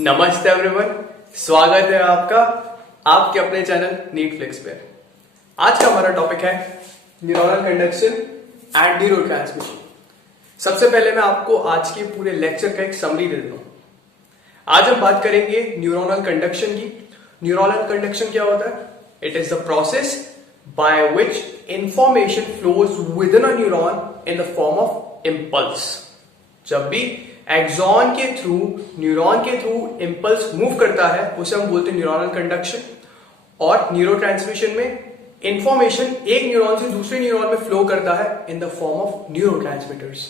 नमस्ते एवरीवन, स्वागत है आपका आपके अपने चैनल नीट फ्लिक्स पे। आज का हमारा टॉपिक है neuronal conduction and neuro transmission. सबसे पहले मैं आपको आज के पूरे लेक्चर का एक समरी दे देता हूं। आज हम बात करेंगे न्यूरॉनल कंडक्शन की। न्यूरॉनल कंडक्शन क्या होता है? It is the process by which information flows with in a neuron in the form of impulse. जब भी एक्सॉन के थ्रू, न्यूरॉन के थ्रू इंपल्स मूव करता है उसे हम बोलते हैं न्यूरॉनल कंडक्शन। और न्यूरो ट्रांसमिशन में इंफॉर्मेशन एक न्यूरॉन से दूसरे न्यूरॉन में फ्लो करता है in the form of neuro transmitters.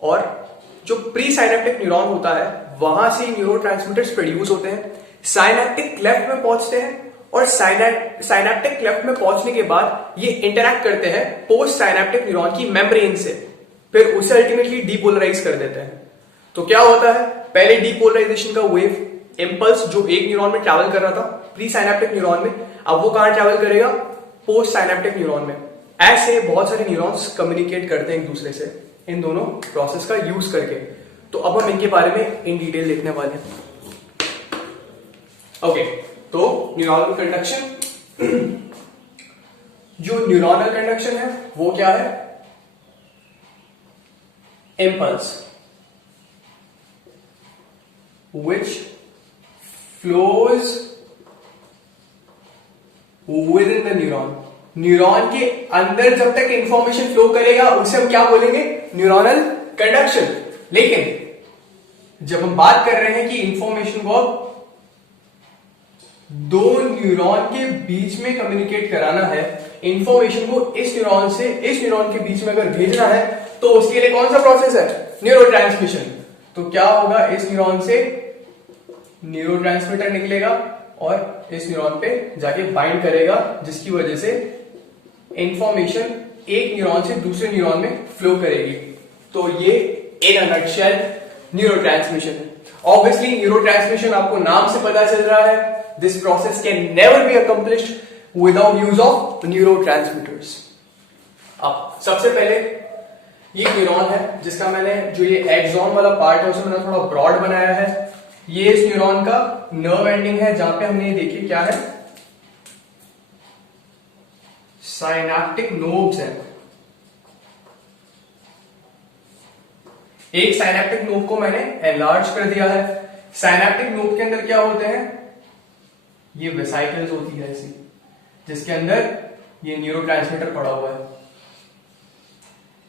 और जो प्री साइनेप्टिक न्यूरॉन होता है वहां से न्यूरो ट्रांसमीटर्स प्रोड्यूस होते हैं, साइनेप्टिक क्लेफ्ट में पहुंचते हैं और साइनेप्टिक क्लेफ्ट में पहुंचने के बाद ये इंटरैक्ट करते हैं पोस्ट साइनेप्टिक न्यूरॉन की मेम्ब्रेन से, फिर उसे अल्टीमेटली डीपोलराइज कर देते हैं। तो क्या होता है? पहले डीपोलराइजेशन का वेव इंपल्स जो एक न्यूरॉन में ट्रैवल कर रहा था प्री साइनेप्टिक न्यूरॉन में, अब वो कहां ट्रैवल करेगा? पोस्ट साइनेप्टिक न्यूरॉन में। ऐसे बहुत सारे न्यूरॉन्स कम्युनिकेट करते हैं एक दूसरे से इन दोनों प्रोसेस का यूज करके। तो अब हम इनके बारे में इन डिटेल देखने वाले हैं। ओके, तो न्यूरॉनल कंडक्शन जो न्यूरॉनल कंडक्शन है वो क्या है? impulse which flows within the neuron। Neuron के अंदर जब तक इंफॉर्मेशन फ्लो करेगा उसे हम क्या बोलेंगे? Neuronal conduction. लेकिन जब हम बात कर रहे हैं कि इंफॉर्मेशन को दो न्यूरॉन के बीच में कम्युनिकेट कराना है, इंफॉर्मेशन को इस न्यूरॉन से इस न्यूरॉन के बीच में अगर भेजना है तो उसके लिए कौन सा प्रोसेस है? Neuro transmission. तो क्या होगा? इस न्यूरॉन से न्यूरो ट्रांसमीटर निकलेगा और इस न्यूरॉन पे जाके बाइंड करेगा, जिसकी वजह से इंफॉर्मेशन एक न्यूरॉन से दूसरे न्यूरॉन में फ्लो करेगी। तो ये इन अ नटशेल न्यूरो ट्रांसमिशन है। ऑब्वियसली न्यूरो ट्रांसमिशन आपको नाम से पता चल रहा है, this process can never be accomplished without use of neuro transmitters. अब सबसे पहले ये न्यूरॉन है जिसका मैंने जो ये एक्सॉन वाला पार्ट है उसे मैंने थोड़ा ब्रॉड बनाया है। ये इस न्यूरॉन का नर्व एंडिंग है जहां पे हमने देखिए क्या है? साइनेप्टिक नोब्स है। एक साइनेप्टिक नोब को मैंने एनलार्ज कर दिया है। साइनेप्टिक नोब के अंदर क्या होते हैं? ये वेसाइकल्स होती है ऐसी, जिसके अंदर ये न्यूरोट्रांसमीटर पड़ा हुआ है।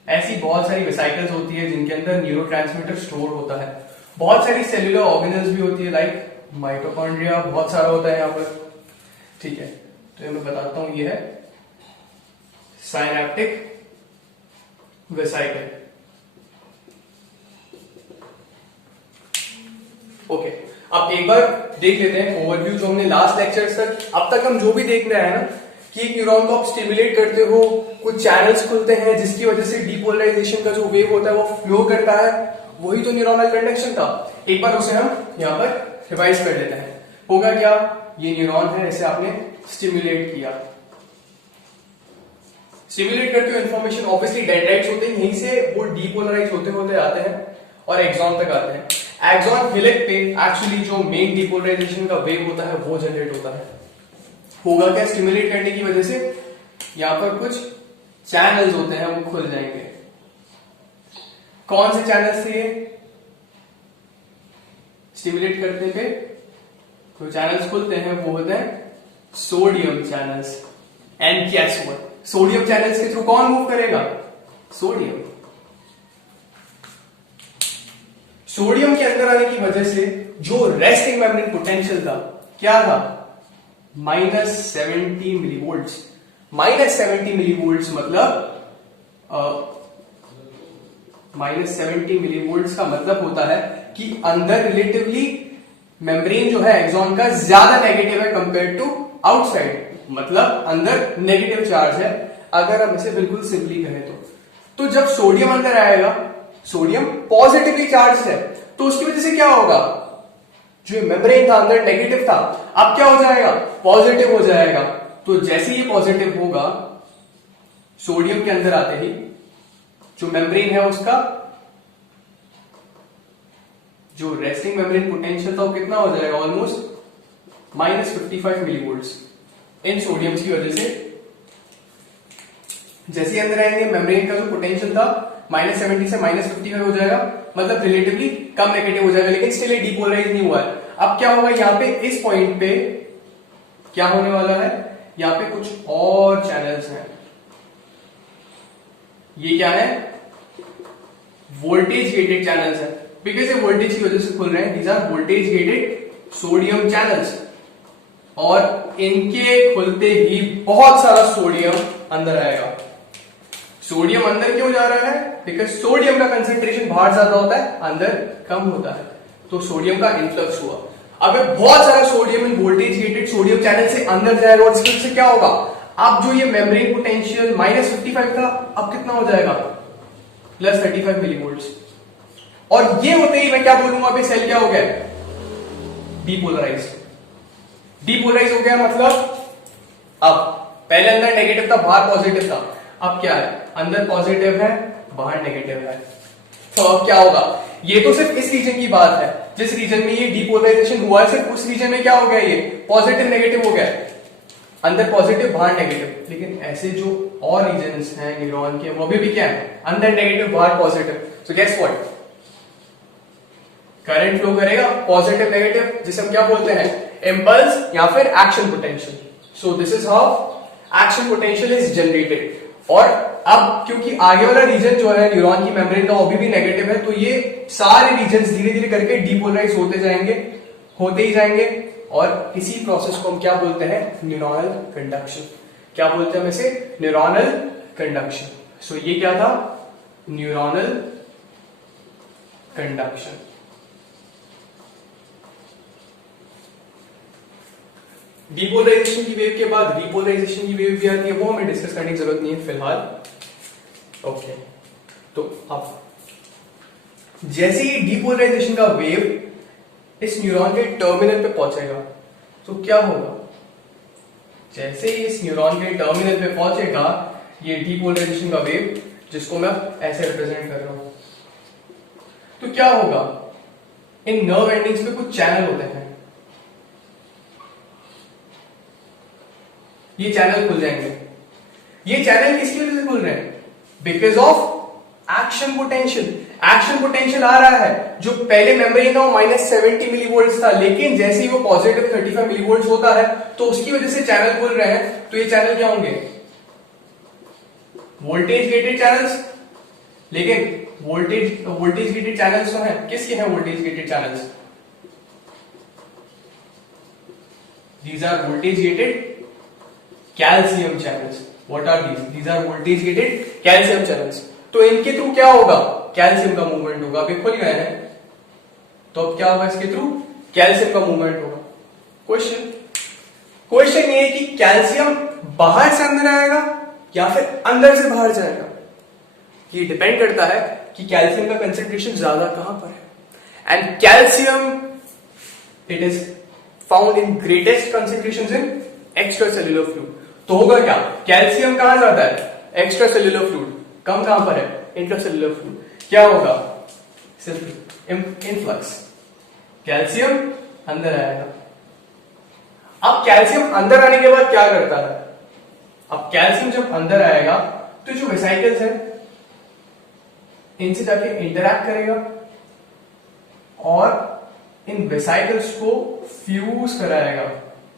ऐसी बहुत सारी वेसाइकल्स होती है जिनके अंदर न्यूरोट्रांसमीटर स्टोर होता है। बहुत सारी सेल्यूलर ऑर्गेनल्स भी होती है, लाइक माइटोकॉन्ड्रिया बहुत सारा होता है यहाँ पर। ठीक है, तो ये मैं बताता हूं, ये है साइनेप्टिक वेसाइकल। ओके, अब एक बार देख लेते हैं ओवरव्यू जो हमने लास्ट लेक्चर तक अब तक हम जो भी देख रहे हैं ना, कि एक न्यूरॉन को आप स्टिमुलेट करते हो, कुछ चैनल्स खुलते हैं जिसकी वजह से डीपोलराइजेशन का जो वेव होता है वो फ्लो करता है, वही तो न्यूरॉनल कंडक्शन था। एक बार उसे हम यहां पर रिवाइज कर लेते हैं। होगा क्या? ये न्यूरॉन है, इसे आपने स्टिमुलेट किया। स्टिमुलेट करते हुए इंफॉर्मेशन ऑब्वियसली डेंड्राइट्स होते हैं, यहीं से वो डीपोलराइज होते होते आते हैं और एक्सॉन तक आते हैं। एक्सॉन हिलिक पे एक्चुअली जो मेन डीपोलराइजेशन का वेव होता है वो जनरेट होता है। होगा क्या? स्टिमुलेट करने की वजह से यहां पर कुछ चैनल्स होते हैं वो खुल जाएंगे। कौन से चैनल्स थे ये? स्टिमुलेट करने पे जो चैनल्स खुलते हैं वो होते हैं sodium channels. And guess what? Sodium channels के थ्रू कौन मूव करेगा? सोडियम। सोडियम के अंदर आने की वजह से जो रेस्टिंग मेम्ब्रेन पोटेंशियल था क्या था? -70 मिलीवोल्ट्स। -70 मिलीवोल्ट्स मतलब -70 मिलीवोल्ट्स का मतलब होता है कि अंदर रिलेटिवली मेम्ब्रेन जो है एक्सॉन का ज्यादा नेगेटिव है कंपेयर टू आउटसाइड, मतलब अंदर नेगेटिव चार्ज है, अगर हम इसे बिल्कुल सिंपली कहें तो जब सोडियम अंदर आएगा, सोडियम पॉजिटिवली चार्ज है, तो उसकी वजह से क्या होगा? जो मेम्ब्रेन था अंदर नेगेटिव था, अब क्या हो जाएगा? पॉजिटिव हो जाएगा। तो जैसे ये पॉजिटिव होगा, सोडियम के अंदर आते ही जो मेम्ब्रेन है उसका जो रेस्टिंग मेम्ब्रेन पोटेंशियल था वो कितना हो जाएगा, ऑलमोस्ट -55 मिलीवोल्ट्स इन सोडियम की वजह से। जैसे ही अंदर आएंगे मेम्ब्रेन का जो पोटेंशियल था -70 से -55 हो जाएगा, मतलब रिलेटिवली कम नेगेटिव हो जाएगा, लेकिन स्टिल डीपोलराइज नहीं हुआ है। अब क्या होगा, यहाँ पे इस पॉइंट पे क्या होने वाला है, यहाँ पे कुछ और चैनल्स हैं। ये क्या है, वोल्टेज गेटेड चैनल्स है, बिकॉज ये वोल्टेज की वजह से खुल रहे हैं। These are voltage gated sodium channels, और इनके खुलते ही बहुत सारा सोडियम अंदर आएगा। सोडियम अंदर क्यों जा रहा है, बिकॉज सोडियम का कंसेंट्रेशन बाहर ज्यादा होता है, अंदर कम होता है, तो सोडियम का इन्फ्लक्स हुआ। अब बहुत सारा सोडियम इन वोल्टेज गेटेड सोडियम चैनल से अंदर जाएगा, और इसकी वजह से क्या होगा, अब जो ये मेम्ब्रेन पोटेंशियल -55 था, अब कितना हो जाएगा, +35 मिलीवोल्ट्स। और ये होते ही मैं क्या बोलूंगा, अभी सेल क्या हो गया, डीपोलराइज। डीपोलराइज हो गया मतलब अब पहले अंदर नेगेटिव था, बाहर पॉजिटिव था, अब क्या है, अंदर पॉजिटिव है, बाहर नेगेटिव है। तो अब क्या होगा, ये तो सिर्फ इस रीजन की बात है, जिस रीजन में ये डीपोलराइजेशन हुआ है, सिर्फ उस रीजन में क्या हो गया, ये पॉजिटिव नेगेटिव हो गया, अंदर पॉजिटिव बाहर नेगेटिव। लेकिन ऐसे जो और रीजन्स हैं न्यूरॉन के, वो भी क्या है, अंदर नेगेटिव बाहर positive. So guess what, current flow करेगा पॉजिटिव नेगेटिव, जिसे हम क्या बोलते हैं, इंपल्स या फिर action potential. So this is how action potential is generated. और अब क्योंकि आगे वाला रीजन जो है न्यूरॉन की मेम्ब्रेन का, वो भी नेगेटिव है, तो ये सारे रीजन्स धीरे धीरे करके डीपोलराइज होते जाएंगे, होते ही जाएंगे, और इसी प्रोसेस को हम क्या बोलते हैं, न्यूरॉनल कंडक्शन। क्या बोलते हैं हम इसे, न्यूरॉनल कंडक्शन। सो ये क्या था, न्यूरॉनल कंडक्शन। डीपोलराइजेशन की वेव के बाद रिपोलराइजेशन की वेव भी आती है, वो हमें डिस्कस करने की जरूरत नहीं है फिलहाल। ओके, तो अब जैसे ही डीपोलराइजेशन का वेव इस न्यूरॉन के टर्मिनल पे पहुंचेगा, तो क्या होगा, जैसे ही इस न्यूरॉन के टर्मिनल पे पहुंचेगा ये डीपोलराइजेशन का वेव, जिसको मैं ऐसे रिप्रेजेंट कर रहा हूं, तो क्या होगा, इन नर्व एंडिंग्स पे कुछ चैनल होते हैं, ये चैनल खुल जाएंगे। ये चैनल किसकी वजह से खुल रहे हैं, because of action potential. Action potential आ रहा है, जो पहले मेम्ब्रेन का वो -70 मिलीवोल्ट था, लेकिन जैसे ही वो पॉजिटिव 35 मिलीवोल्ट होता है, तो उसकी वजह से चैनल खुल रहे हैं। तो ये चैनल क्या होंगे, वोल्टेज गेटेड चैनल्स। लेकिन वोल्टेज गेटेड चैनल्स तो हैं, किसके हैं voltage gated channels, these are voltage gated calcium channels. What are these, these are voltage gated calcium channels. तो इनके थ्रू क्या होगा, कैल्शियम का मूवमेंट होगा। अभी खुल गए हैं, तो अब क्या होगा, इसके थ्रू कैल्शियम का मूवमेंट होगा। क्वेश्चन ये है कि कैल्शियम बाहर से अंदर आएगा या फिर अंदर से बाहर जाएगा। ये डिपेंड करता है कि कैल्शियम का कंसेंट्रेशन ज्यादा कहां पर है। And calcium it is found in greatest concentrations in extra cellular fluid. तो होगा क्या, कैल्शियम कहां जाता है, एक्स्ट्रा सेल्यूलर फ्लूइड। कम कहां पर है, इंट्रासेल्यूलर फ्लूइड। क्या होगा, सिर्फ इनफ्लक्स, कैल्शियम अंदर आएगा। अब कैल्शियम अंदर आने के बाद क्या करता है, अब कैल्शियम जब अंदर आएगा तो जो वेसिकल्स है इनसे जाके इंटरैक्ट करेगा और इन वेसिकल्स को फ्यूज कराएगा।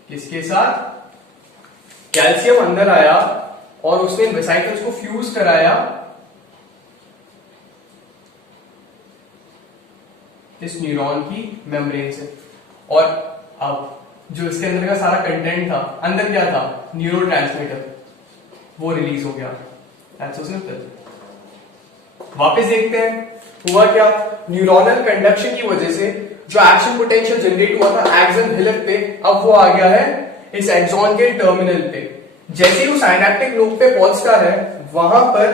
किसके साथ, कैल्शियम अंदर आया और उसने इन वेसिकल्स को फ्यूज कराया इस न्यूरॉन की मेम्ब्रेन से। और अब जो इसके अंदर का सारा कंटेंट था, अंदर क्या था, न्यूरोट्रांसमीटर, वो रिलीज हो गया। That's so simple. वापस देखते हैं हुआ क्या, न्यूरोनल कंडक्शन की वजह से जो एक्शन पोटेंशियल जनरेट हुआ था एक्सन हिलक पे, अब वो आ गया है इस एक्सॉन के टर्मिनल पे। जैसे ही वो साइनेप्टिक नोड पे पहुंचता है, वहां पर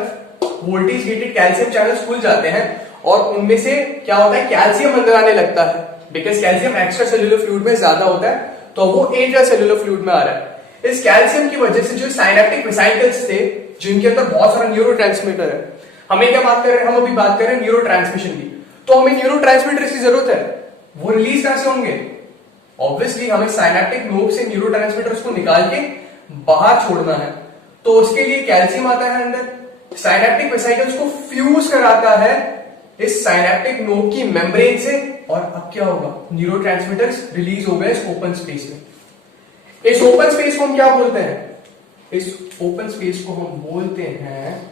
वोल्टेज गेटेड कैल्शियम चैनल्स खुल जाते हैं और उनमें से क्या होता है, कैल्शियम अंदर आने लगता है। Because calcium extra cellular fluid में ज्यादा होता है, तो वो इंट्रा सेल्यूलर फ्लूइड में आ रहा है। इस कैल्शियम की वजह से जो साइनेप्टिक वेसिकल्स थे, जिनके अंदर बहुत सारा न्यूरोट्रांसमीटर है, हमें क्या बात कर रहे हैं, हम अभी बात कर रहे हैं न्यूरोट्रांसमिशन की। तो हमें न्यूरोट्रांसमीटर्स की जरूरत है, वो रिलीज कैसे होंगे? ऑब्वियसली हमें साइनेप्टिक नोड से न्यूरोट्रांसमीटर्स को निकाल के बाहर छोड़ना है, तो उसके लिए कैल्शियम आता है अंदर, साइनेप्टिक वेसिकल्स को फ्यूज कराता है इस साइनेप्टिक नोड की मेम्ब्रेन से, और अब क्या होगा? न्यूरोट्रांसमीटर्स रिलीज हो गए इस ओपन स्पेस में। इस ओपन स्पेस को हम क्या बोलते हैं? इस ओपन स्पेस को हम बोलते हैं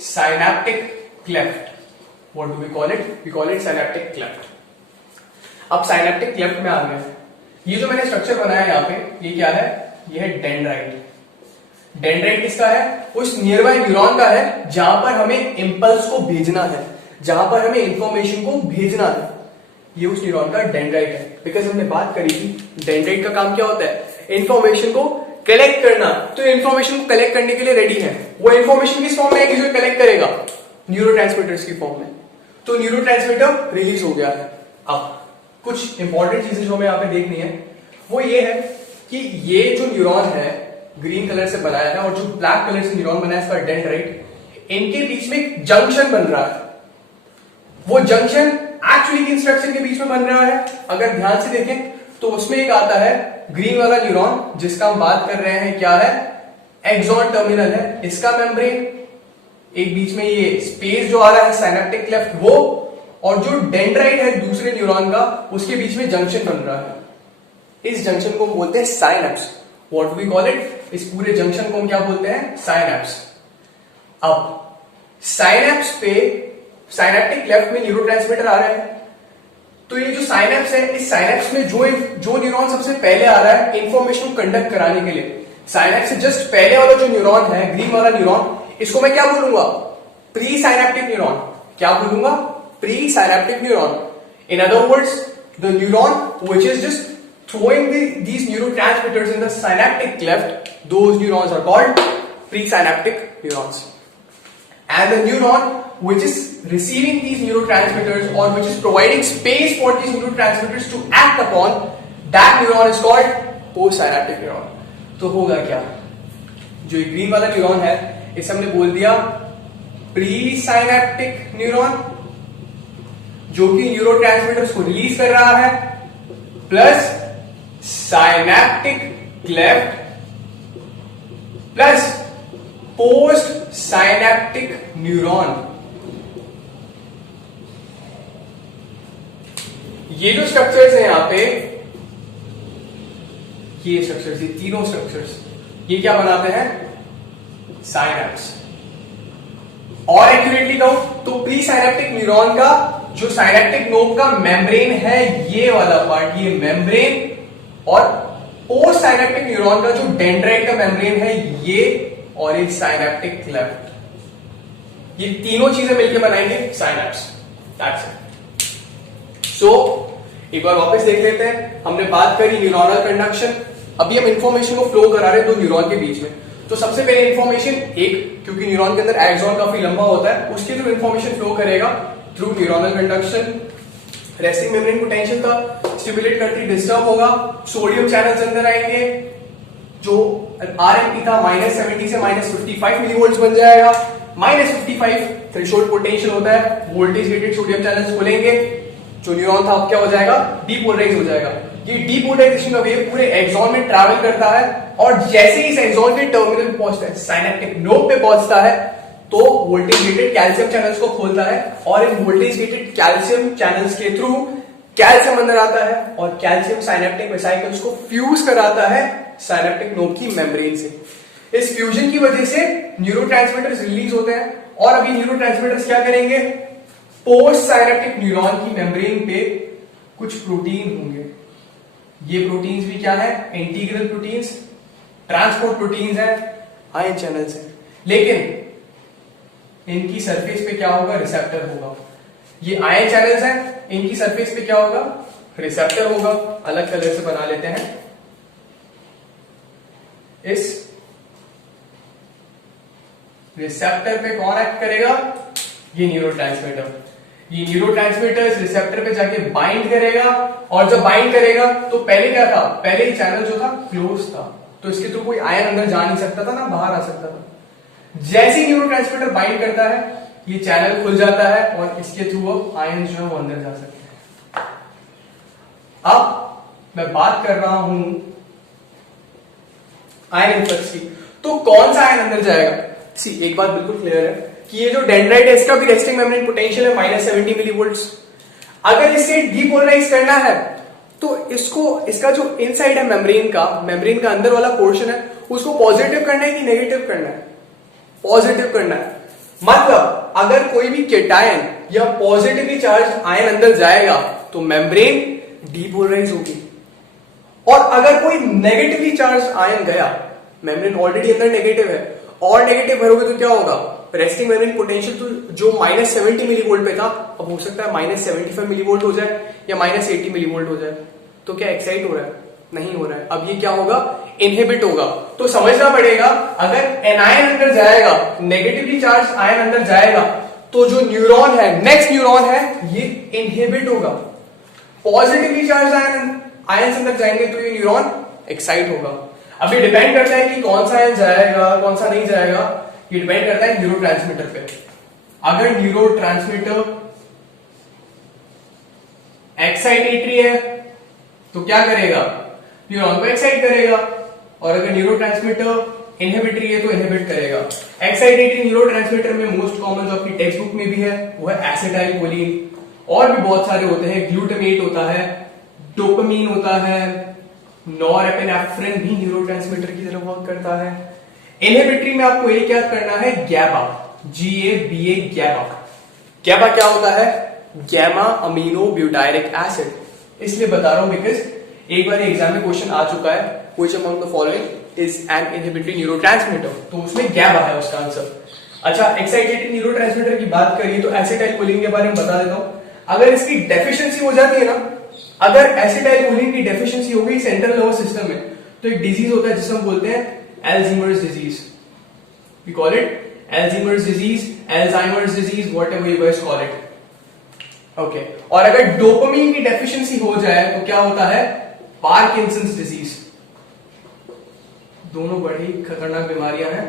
synaptic cleft. What do we call it? We call it synaptic cleft. अब साइनेप्टिक क्लेफ्ट में आ गए, ये जो मैंने स्ट्रक्चर बनाया यहां पे, ये क्या है? ये है डेंड्राइट। डेंड्राइट किसका है? उस नियर बाय न्यूरॉन का है जहां पर हमें इंपल्स को भेजना है, जहां पर हमें इंफॉर्मेशन को भेजना है। ये उस न्यूरॉन का डेंड्राइट है। बिकॉज हमने बात करी थी डेंड्राइट का काम क्या होता है? इंफॉर्मेशन को कलेक्ट करना। तो इंफॉर्मेशन को कलेक्ट करने के लिए रेडी है। वो इंफॉर्मेशन किस फॉर्म में है कि जो कलेक्ट करेगा? न्यूरोट्रांसमीटर्स की फॉर्म में। तो न्यूरोट्रांसमीटर रिलीज हो गया है। अब कुछ इंपॉर्टेंट चीजें जो हमें यहां पे देखनी है वो ये है कि ये जो न्यूरॉन है ग्रीन कलर से बनाया है और जो ब्लैक कलर से न्यूरॉन बना है इसका डेंड्राइट, इनके बीच में एक जंक्शन बन रहा है। वो जंक्शन एक्चुअली किन स्ट्रक्चर के बीच में बन रहा है? अगर ध्यान से देखें तो उसमें एक आता है ग्रीन वाला न्यूरॉन जिसका हम बात कर रहे हैं, क्या है? एक्सॉन टर्मिनल है इसका मेम्ब्रेन। एक बीच में ये स्पेस जो आ रहा है साइनेप्टिक क्लेफ्ट वो, और जो डेंड्राइट है दूसरे न्यूरॉन का, उसके बीच में जंक्शन बन रहा है। इस जंक्शन को हम बोलते हैं synapse. What do we call it? इस पूरे जंक्शन को हम क्या बोलते हैं? साइनेप्स। अब साइनेप्स पे साइनेप्टिक क्लेफ्ट में न्यूरोट्रांसमीटर आ रहा है, तो ये जो साइनेप्स है, इस साइनेप्स में जो न्यूरॉन सबसे पहले आ रहा है इंफॉर्मेशन को कंडक्ट कराने के लिए, साइनेप्स से जस्ट पहले वाला जो न्यूरॉन है ग्रीन वाला न्यूरॉन, इसको मैं क्या बोलूंगा? Pre synaptic neuron. क्या बोलूंगा? Pre synaptic neuron. In other words, the neuron which is just throwing these neurotransmitters in the synaptic cleft, those neurons are called presynaptic neurons. And the neuron which is receiving these neurotransmitters or which is providing space for these neurotransmitters to act upon, that neuron is called postsynaptic neuron. तो होगा क्या? जो green वाला neuron है इसे हमने बोल दिया प्रीसाइनेप्टिक न्यूरॉन, जो कि न्यूरोट्रांसमीटर्स को रिलीज कर रहा है, plus synaptic cleft plus post synaptic neuron. ये जो स्ट्रक्चर्स हैं यहां पे, ये स्ट्रक्चर्स, ये तीनों स्ट्रक्चर्स, ये क्या बनाते हैं? साइनेप्स। और एक्यूरेटली कहूं तो प्री साइनेप्टिक न्यूरॉन का जो साइनेप्टिक नोड का मेम्ब्रेन है, ये वाला पार्ट, ये मेम्ब्रेन, और पोस्ट साइनेप्टिक न्यूरॉन का जो डेंड्राइट का मेम्ब्रेन है, ये, और एक साइनेप्टिक क्लेफ्ट, ये तीनों चीजें मिलकर बनाएंगे साइनेप्स। That's it. सो एक बार वापस देख लेते हैं। हमने बात करी न्यूरोनल कंडक्शन। अभी हम इंफॉर्मेशन को फ्लो करा रहे हैं दो न्यूरॉन के बीच में। तो सबसे पहले इंफॉर्मेशन एक, क्योंकि न्यूरॉन के अंदर एक्सॉन काफी लंबा होता है, उसके थ्रू इंफॉर्मेशन फ्लो करेगा through neuronal conduction. Resting membrane potential था, स्टिमुलेट करती डिस्टर्ब होगा, सोडियम चैनल्स अंदर आएंगे, जो आरएमपी था -70 से -55 मिलीवोल्ट्स बन जाएगा। -55 थ्रेशोल्ड पोटेंशियल होता है, वोल्टेज रेटेड सोडियम चैनल्स खुलेंगे, जो न्यूरॉन था अब क्या हो जाएगा? डीपोलराइज हो जाएगा। ये डीपोलराइजेशन का वेव पूरे एक्सॉन में ट्रैवल करता है, और जैसे ही इस एक्सॉन के टर्मिनल पे पहुंचता है, साइनेप्टिक नोड पे पहुंचता है, तो वोल्टेज रेटेड कैल्शियम चैनल्स को खोलता है, और इन वोल्टेज रेटेड कैल्शियम चैनल्स के थ्रू कैल्शियम अंदर आता है, और कैल्शियम साइनेप्टिक वेसिकल्स को फ्यूज कराता है साइनेप्टिक नोड की मेम्ब्रेन से। इस फ्यूजन की वजह से न्यूरोट्रांसमीटर्स रिलीज होते हैं, और अभी न्यूरोट्रांसमीटर्स क्या करेंगे? पोस्ट साइनेप्टिक न्यूरॉन की मेम्ब्रेन पे कुछ प्रोटीन होंगे। ये प्रोटीन्स भी क्या है? इंटीग्रल प्रोटीन्स, ट्रांसपोर्ट प्रोटीन्स हैं, आयन चैनल्स हैं। लेकिन इनकी सरफेस पे क्या होगा? रिसेप्टर होगा। ये आयन चैनल्स हैं, इनकी सरफेस पे क्या होगा? रिसेप्टर होगा। अलग कलर से बना लेते हैं। इस रिसेप्टर पे कौन एक्ट करेगा? ये न्यूरोट्रांसमीटर। ये न्यूरोट्रांसमीटर इस रिसेप्टर पे जाके बाइंड करेगा, और जब बाइंड करेगा तो पहले क्या था? पहले ही चैनल जो था क्लोज था, तो इसके थ्रू कोई आयन अंदर जा नहीं सकता था, ना बाहर आ सकता था। जैसे ही न्यूरोट्रांसमीटर बाइंड करता है, ये चैनल खुल जाता है और इसके थ्रू अब आयन जो है वो अंदर जा सकते हैं। अब मैं बात कर रहा हूं आयन इन्फ्लक्स की, तो कौन सा आयन अंदर जाएगा? सी, एक बात बिल्कुल क्लियर है कि ये जो डेंड्राइट है इसका भी रेस्टिंग मेम्ब्रेन पोटेंशियल है -70 मिलीवोल्ट्स। अगर इसे डीपोलराइज करना है तो इसका जो इनसाइड है मेम्ब्रेन का अंदर वाला पोर्शन है, उसको पॉजिटिव करना है कि नेगेटिव करना है? पॉजिटिव करना है। मतलब अगर कोई भी केटायन या पॉजिटिवली चार्ज आयन अंदर जाएगा तो मेम्ब्रेन डीपोलराइज होगी, और अगर कोई नेगेटिवली चार्ज आयन गया, मेम्ब्रेन ऑलरेडी अंदर नेगेटिव है, और नेगेटिव भरोगे तो क्या होगा? रेस्टिंग मेम्ब्रेन पोटेंशियल तो जो -70 मिलीवोल्ट पे था अब हो सकता है -75 मिलीवोल्ट हो जाए या -80 मिलीवोल्ट हो जाए। तो क्या एक्साइट हो रहा है? नहीं हो रहा है। अब ये क्या होगा? इनहिबिट होगा। तो समझना पड़ेगा, अगर एनायन अंदर जाएगा, नेगेटिवली चार्ज आयन अंदर जाएगा, तो जो न्यूरॉन है, नेक्स्ट न्यूरॉन है, ये इनहिबिट होगा। पॉजिटिवली चार्ज आयन अंदर जाएंगे तो ये न्यूरॉन एक्साइट होगा। अभी डिपेंड करता है कि कौन सा आयन जाएगा, कौन सा नहीं जाएगा, ये डिपेंड करता है न्यूरोट्रांसमीटर पे। अगर न्यूरोट्रांसमीटर एक्साइटेटरी है तो क्या करेगा? न्यूरॉन को एक्साइट करेगा, और अगर न्यूरोट्रांसमीटर इनहिबिटरी है तो इनहिबिट करेगा। एक्साइटेटरी न्यूरोट्रांसमीटर में मोस्ट कॉमन जो आपकी टेक्स्ट बुक में भी है वो है एसिटाइल कोलिन, और भी बहुत सारे होते हैं, ग्लूटामेट होता है, डोपामीन होता है, नॉरएपिनेफ्रिन भी न्यूरोट्रांसमीटर की तरह वर्क करता है। इनहिबिटरी में आपको एक याद करना है गैबा, GABA, गैबा। गैबा क्या होता है? Gamma amino butyric acid. इसलिए बता रहा हूं बिकॉज एक बार एग्जाम में क्वेश्चन आ चुका है, which among the following is an inhibitory neurotransmitter, तो उसमें गैबा है उसका आंसर। अच्छा, एक्साइटेटरी न्यूरोट्रांसमीटर की बात करिए तो एसिटाइल कोलिन के बारे में बता देता हूं। अगर इसकी डेफिशिएंसी हो जाती है ना, अगर एसिटाइल कोलिन की डेफिशिएंसी हो गई सेंट्रल नर्वस सिस्टम में, तो एक डिजीज होता है जिसे हम बोलते हैं Alzheimer's disease. We call it Alzheimer's disease, Alzheimer's disease, whatever you guys call it. Okay, और अगर डोपामीन की डेफिशिएंसी हो जाए तो क्या होता है? Parkinson's disease. दोनों बड़ी खतरनाक बीमारियां हैं।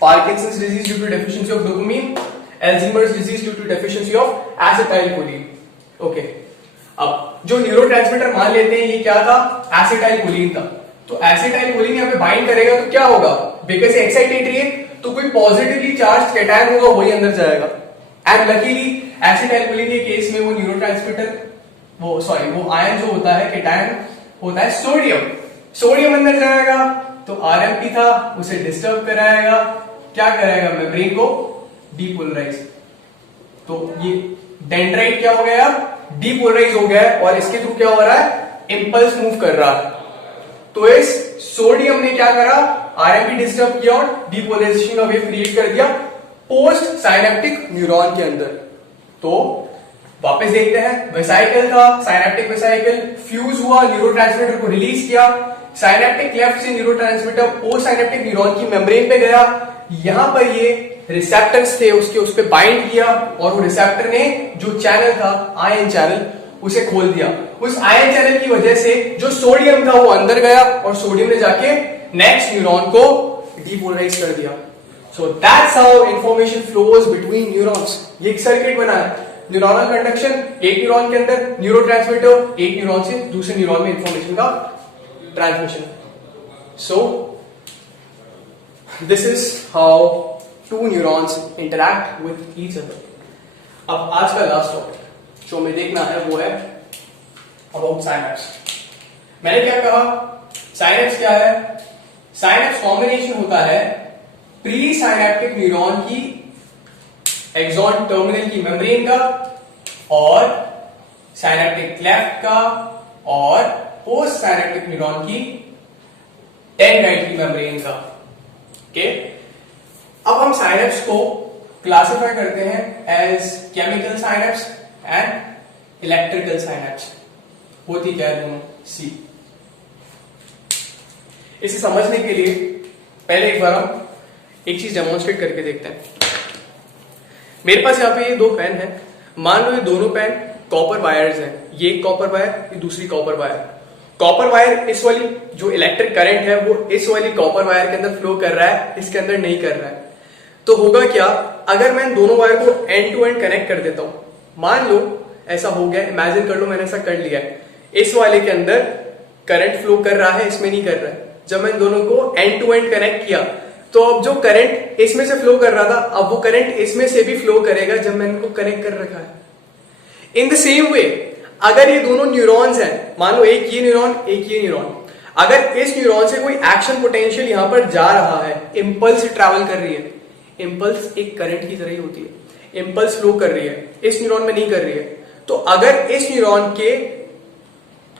Parkinson's disease due to deficiency of dopamine, Alzheimer's disease due to deficiency of acetyl choline. Okay, अब जो न्यूरोट्रांसमीटर मान लेते हैं ये क्या था? एसिटाइल कोलिन था। तो एसिटाइल कोलिन यहाँ पे बाइंड करेगा तो क्या होगा? बिकॉज एक्साइटेटरी है तो कोई पॉजिटिवली चार्ज कैटायन होगा वही अंदर जाएगा। एंड लकीली एसिटाइल कोलिन के केस में वो न्यूरोट्रांसमीटर वो आयन जो होता है कैटायन होता है सोडियम। सोडियम अंदर जाएगा तो आरएमपी था उसे डिस्टर्ब कराएगा, क्या कराएगा? मेम्ब्रेन को डीपोलराइज। तो ये डेंड्राइट क्या हो गया? डीपोलराइज हो गया, और इसके थ्रू क्या हो रहा है? इंपल्स मूव कर रहा है। तो इस सोडियम ने क्या करा? आरएमपी डिस्टर्ब किया और डीपोलराइजेशन का वेव क्रिएट कर दिया पोस्ट साइनेप्टिक न्यूरॉन के अंदर। तो वापस देखते हैं, वेसाइकल था, साइनेप्टिक वेसाइकल फ्यूज हुआ, न्यूरोट्रांसमीटर को रिलीज किया, साइनेप्टिक लेफ्ट से न्यूरोट्रांसमीटर पोस्ट साइनेप्टिक न्यूरॉन की मेम्ब्रेन पे गया, यहां पर ये रिसेप्टर्स थे उसके उस पे बाइंड किया, और वो रिसेप्टर ने जो चैनल था आयन चैनल उसे खोल दिया। उस आयन चैनल की वजह से जो सोडियम था वो अंदर गया, और सोडियम ने जाके नेक्स्ट न्यूरॉन को डीपोलराइज कर दिया। So that's how information flows between neurons. ये एक सर्किट बना है, न्यूरॉनल कंडक्शन, एक न्यूरॉन के अंदर न्यूरोट्रांसमीटर, एक न्यूरॉन से दूसरे न्यूरॉन में इंफॉर्मेशन का transmission. So this is how to neurons interact with each other. अब आज का लास्ट टॉपिक जो हमें देखना है वो है अबाउट साइनेप्स। मैंने क्या कहा? साइनेप्स क्या है? साइनेप्स कॉम्बिनेशन होता है प्री साइनेप्टिक न्यूरॉन की एक्सॉन टर्मिनल की मेम्ब्रेन का, और साइनेप्टिक क्लेफ्ट का, और पोस्ट साइनेप्टिक न्यूरॉन की डेंड्राइट की मेम्ब्रेन का। ओके, अब हम साइनेप्स को क्लासिफाई करते हैं as chemical synapse and electrical synapse. होती क्या है दोनों? सी, इसे समझने के लिए पहले एक बार हम एक चीज डेमोन्स्ट्रेट करके देखते हैं। मेरे पास यहाँ पे ये दो पेन है, मान लो ये दोनों पेन कॉपर वायर्स हैं, ये एक कॉपर वायर, ये दूसरी कॉपर वायर। कॉपर वायर इस वाली जो इलेक्ट्रिक करंट है वो इस वाली कॉपर वायर के अंदर फ्लो कर रहा है, इसके अंदर नहीं कर रहा है। तो होगा क्या, अगर मैं इन दोनों वायर को एंड टू एंड कनेक्ट कर देता हूं, मान लो ऐसा हो गया, इमेजिन कर लो मैंने ऐसा कर लिया है, इस वाले के अंदर करंट फ्लो कर रहा है, इसमें नहीं कर रहा है। जब मैं इन दोनों को एंड टू एंड कनेक्ट किया तो अब जो करंट इसमें से फ्लो कर रहा था, अब वो करंट इसमें से भी फ्लो करेगा जब मैंने इनको कनेक्ट कर रखा है। इन द सेम वे अगर ये दोनों न्यूरॉन्स हैं, मान लो एक ये न्यूरॉन एक ये न्यूरॉन, अगर इस न्यूरॉन से कोई एक्शन पोटेंशियल यहां पर जा रहा है, इंपल्स ट्रैवल कर रही है, इंपल्स एक करंट की तरह ही होती है, इंपल्स फ्लो कर रही है, इस न्यूरॉन में नहीं कर रही है, तो अगर इस न्यूरॉन के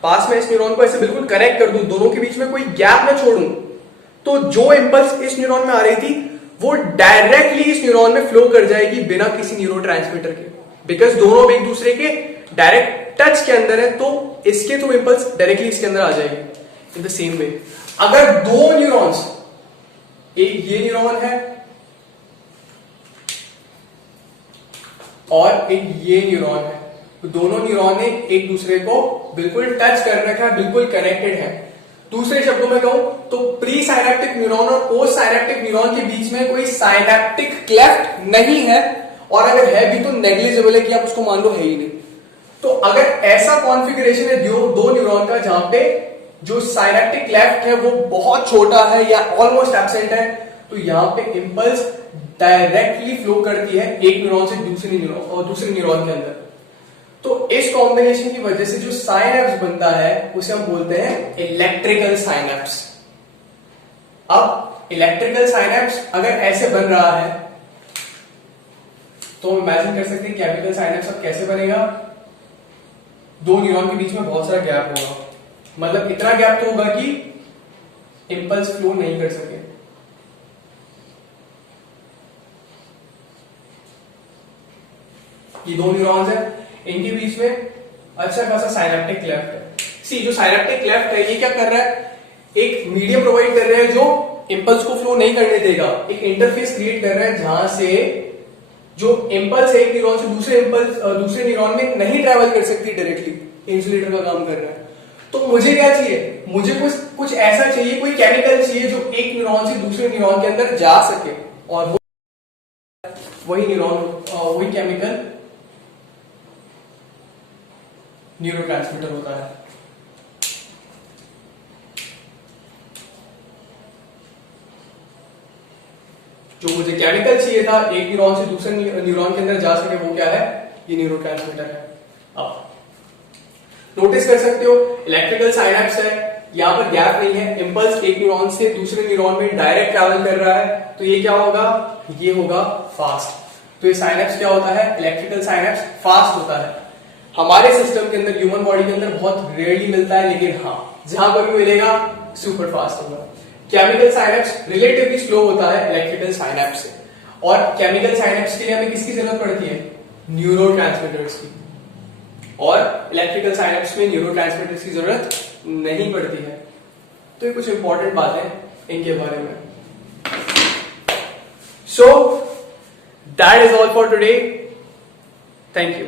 पास में इस न्यूरॉन को ऐसे बिल्कुल कनेक्ट कर दूं, दोनों के बीच में कोई गैप ना छोड़ूं, तो जो इंपल्स इस न्यूरॉन में आ रही थी वो डायरेक्टली इस न्यूरॉन में फ्लो कर जाएगी बिना किसी न्यूरोट्रांसमीटर के, बिकॉज दोनों अब एक दूसरे के डायरेक्ट टच के अंदर है, तो इसके थ्रू इंपल्स डायरेक्टली इसके अंदर आ जाएगी। इन द सेम वे अगर दो न्यूरॉन्स, एक ये न्यूरॉन है और एक ये न्यूरॉन है, तो दोनों न्यूरॉन ने एक दूसरे को बिल्कुल टच कर रखा है, बिल्कुल कनेक्टेड है। दूसरे शब्दों में कहूं तो प्री साइनेप्टिक न्यूरॉन और पोस्ट साइनेप्टिक न्यूरॉन के बीच में कोई साइनेप्टिक क्लेफ्ट नहीं है, और अगर है भी तो नेग्लिजिबल है कि आप उसको मान लो है ही नहीं। तो अगर ऐसा कॉन्फ़िगरेशन है दो न्यूरॉन का जहां पे जो साइनेप्टिक क्लेफ्ट है वो बहुत छोटा है या ऑलमोस्ट एब्सेंट है, तो यहां पे इंपल्स डायरेक्टली फ्लो करती है एक न्यूरॉन से दूसरे न्यूरॉन के अंदर। तो इस कॉम्बिनेशन की वजह से जो साइनेप्स बनता है उसे हम बोलते हैं इलेक्ट्रिकल साइनेप्स। अब इलेक्ट्रिकल साइनेप्स अगर ऐसे बन रहा है तो इमेजिन कर सकते हैं केमिकल साइनेप्स अब कैसे बनेगा। दो न्यूरॉन के बीच में बहुत सारा गैप होगा, मतलब इतना गैप तो होगा कि इंपल्स फ्लो नहीं कर सके। ये दो न्यूरॉन्स है, इनके बीच में अच्छा खासा साइनेप्टिक क्लेफ्ट है। सी जो साइनेप्टिक क्लेफ्ट है ये क्या कर रहा है, एक मीडियम प्रोवाइड कर रहा है जो इंपल्स को फ्लो नहीं करने देगा, एक इंटरफेस क्रिएट कर रहा है जहां से जो इंपल्स है एक न्यूरॉन से दूसरे न्यूरॉन में नहीं ट्रैवल कर सकती डायरेक्टली, इंसुलेटर का काम कर रहा है। तो मुझे क्या चाहिए, मुझे कुछ ऐसा चाहिए, कोई केमिकल चाहिए जो एक न्यूरॉन से दूसरे न्यूरॉन के अंदर जा सके, और वही वही केमिकल न्यूरोट्रांसमीटर होता है। जो मुझे केमिकल चाहिए था एक न्यूरॉन से दूसरे न्यूरॉन के अंदर जा सके, वो क्या है, ये न्यूरोट्रांसमीटर है। अब नोटिस कर सकते हो इलेक्ट्रिकल साइनेप्स है, यहां पर गैप नहीं है, इंपल्स एक न्यूरॉन से दूसरे न्यूरॉन में डायरेक्ट ट्रैवल कर रहा है, तो ये क्या होगा, ये होगा फास्ट। तो ये साइनेप्स क्या होता है, इलेक्ट्रिकल साइनेप्स फास्ट होता है। हमारे सिस्टम के अंदर, ह्यूमन बॉडी के अंदर बहुत रेयरली मिलता है, लेकिन हाँ जहां पर भी मिलेगा सुपर फास्ट होगा। केमिकल साइनेप्स रिलेटिवली स्लो होता है इलेक्ट्रिकल साइनेप्स से, और केमिकल साइनेप्स के लिए हमें किसकी जरूरत पड़ती है, न्यूरोट्रांसमीटर्स की, और इलेक्ट्रिकल साइनेप्स में न्यूरोट्रांसमीटर्स की जरूरत नहीं पड़ती है। तो ये कुछ इंपॉर्टेंट बातें इनके बारे में। So that is all for today, thank you.